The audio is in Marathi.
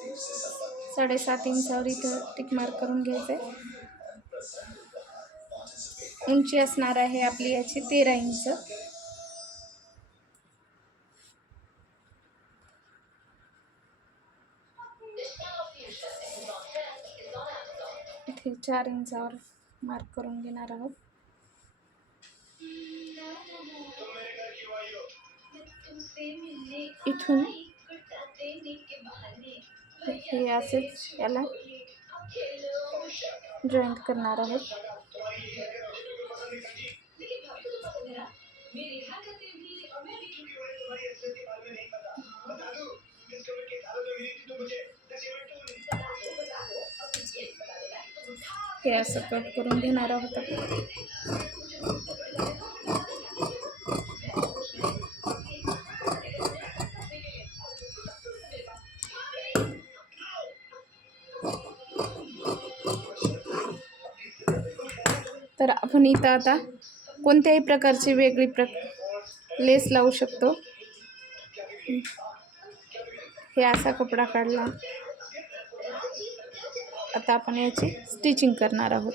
7.5 इंचावर इथं टिक मार्क करून घ्यायचं आहे. उंची असणार आहे आपली याची 13 इंच. इथे 4 इंचावर मार्क करून घेणार आहोत. इथून हे असेच याला जॉईंट करणार आहोत. हे असं कट करून घेणार आहोत आपण. तर आपण इथं आता कोणत्याही प्रकारची वेगळी लेस लावू शकतो. हे असा कपडा काढला. आता आपण याची स्टिचिंग करणार आहोत.